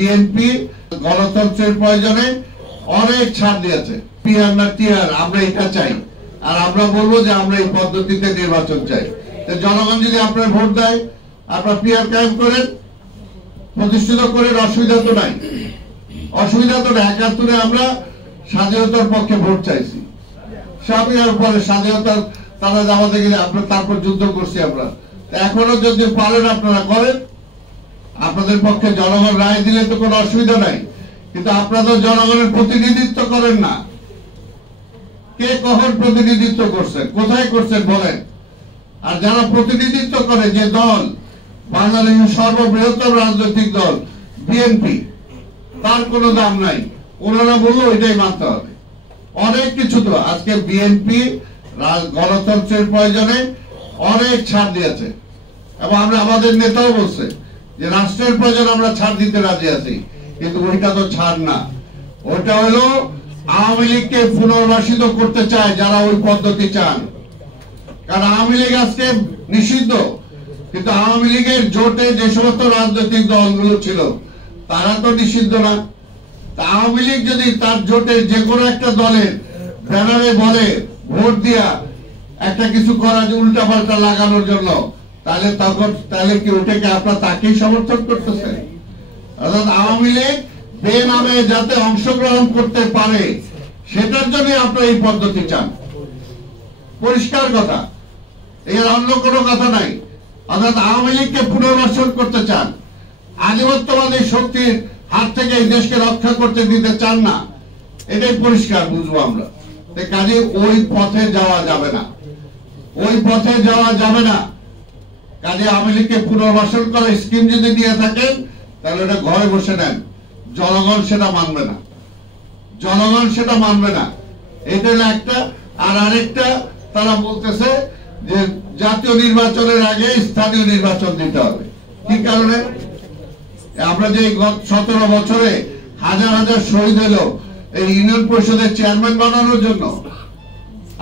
BNP গণতন্ত্রের প্রয়োজনে অনেক ছাড় দিয়েছে। পিআর না টিআর আমরা এটা চাই, আর আমরা বলবো যে আমরা এই পদ্ধতিতে নির্বাচন চাই। জনগণ যদি আপনার ভোট দেয়, আপনার পিআর কায়েম করেন, প্রতিষ্ঠিত করেন, অসুবিধা তো নাই। ৭১ আমরা স্বাধীনতার পক্ষে ভোট চাইছি, স্বাধীনতার পরে স্বাধীনতার তারা জামাতে গেলে আমরা তারপর যুদ্ধ করছি। আমরা এখনো যদি পারেন আপনারা করেন, আপনাদের পক্ষে জনগণ রায় দিলে তো কোনো অসুবিধা নাই। কিন্তু আপনারা তো জনগণের প্রতিনিধিত্ব করেন না। কে কখন প্রতিনিধিত্ব করছেন, কোথায় করছেন বলেন? আর যারা প্রতিনিধিত্ব করে, যে দল বাংলাদেশের সর্ববৃহত্তম রাজনৈতিক দল বিএনপি, তার কোনো দাম নাই। ওনারা বললো এটাই মানতে হবে। অনেক কিছু তো আজকে বিএনপি গণতন্ত্রের প্রয়োজনে অনেক ছাড় দিয়েছে, এবং আমরা আমাদের নেতাও বলছে যে রাষ্ট্রের প্রয়োজনে আমরা ছাড় দিতে রাজি আছি। কিন্তু ওইটা তো ছাড় না, ওটা হলো আওয়ামী লীগকে পুনর্বাসিত করতে চায় যারা ওই পদ্ধতি চান। কারণ আওয়ামী লীগ আজকে নিষিদ্ধ, কিন্তু আওয়ামী লীগের জোটে যে সমস্ত রাজনৈতিক দলগুলো ছিল তারা তো নিষিদ্ধ না। আওয়ামী লীগ যদি তার জোটের যে কোনো একটা দলের ব্যানারে বলে ভোট দিয়া একটা কিছু করা, যে উল্টা পাল্টা লাগানোর জন্য, তাহলে কি ওটাকে আপনারা তাকেই সমর্থন করতেছেন? অর্থাৎ আওয়ামী লীগ বেনামে যাতে অংশগ্রহণ করতে পারে সেটার জন্য আপনারা এই পদ্ধতি চান। পরিষ্কার কথা, এর অন্য কোনো কথা নাই। অর্থাৎ আওয়ামী লীগকে পুনর্বাসন করতে চান, আধিপত্যবাদী শক্তির হাত থেকে এই দেশকে রক্ষা করতে দিতে চান না, এটাই পরিষ্কার বুঝবো আমরা। কাজে ওই পথে যাওয়া যাবে না, ওই পথে যাওয়া যাবে না। কাজে আওয়ামী লীগকে পুনর্বাসন করার স্কিম যদি নিয়ে থাকেন, তাহলে ওটা ঘরে বসে নেন, জনগণ সেটা মানবে না, জনগণ সেটা মানবে না। এটা হলো একটা। আর আরেকটা, তারা বলতেছে যে জাতীয় নির্বাচনের আগে স্থানীয় নির্বাচন দিতে হবে। কি কারণে? আমরা যে 17 বছরে হাজার হাজার শহীদ হলো এই ইউনিয়ন পরিষদের চেয়ারম্যান বানানোর জন্য।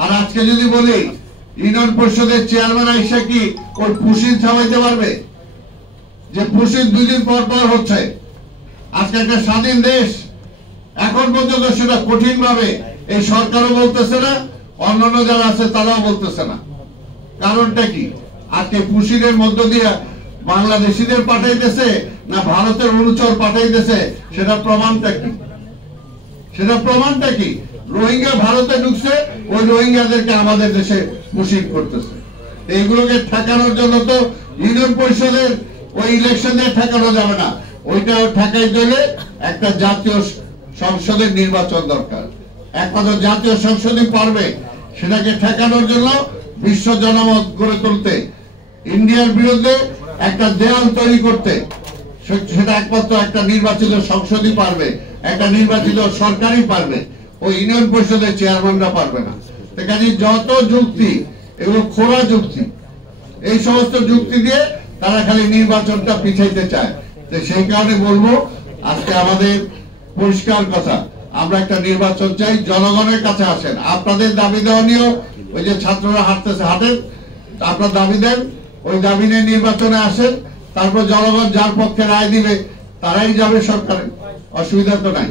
আর আজকে যদি বলি ইউনিয়ন পরিষদের চেয়ারম্যান আইসা কি ওর পুষির ছাপাইতে পারবে? যে পুষির 2 দিন পর পর হচ্ছে। আজকে একটা স্বাধীন দেশ, এখন পর্যন্ত সেটা কঠিন ভাবে এই সরকারও বলতেছে না, অন্যান্য যারা আছে তারাও বলতেছে না। কারণটা কি? আজকে পুষিরের মধ্য দিয়ে বাংলাদেশিদের পাঠাইতেছে না ভারতের অনুচর পাঠাইতেছে, সেটা প্রমাণটা কি? সেটা প্রমাণটা কি? রোহিঙ্গা ভারতে ঢুকছে, ওই রোহিঙ্গাদেরকে আমাদের দেশে পুষির করতেছে। এইগুলোকে ঠেকানোর জন্য তো ইউনিয়ন পরিষদের ওই ইলেকশনে ঠেকানো যাবে না, ওইটাও ঠেকাইতে হলে একটা জাতীয় সংসদের নির্বাচন দরকার। একমাত্র জাতীয় সংসদই পারবে সেটাকে ঠেকানোর জন্য, বিশ্ব জনমত গড়ে তুলতে, ইন্ডিয়ার বিরুদ্ধে একটা দেয়াল তৈরি করতে। সেটা একমাত্র একটা নির্বাচিত সংসদই পারবে, একটা নির্বাচিত সরকারই পারবে, ওই ইউনিয়ন পরিষদের চেয়ারম্যানরা পারবে না। কাজে যত যুক্তি, এগুলো খোলা যুক্তি, এই সমস্ত যুক্তি দিয়ে তারা খালি নির্বাচনটা পিছাইতে চায়। সেই কারণে বলবো, আজকে আমাদের পরিষ্কার কথা, আমরা একটা নির্বাচন চাই। জনগণের কাছে আসেন, আপনাদের দাবি দেওয়া নিয়েও ওই যে ছাত্ররা হাঁটতেছে, হাঁটেন, আপনার দাবি দেন, ওই দাবি নিয়ে নির্বাচনে আসেন। তারপর জনগণ যার পক্ষে রায় দিবে তারাই যাবে সরকারে, অসুবিধা তো নাই।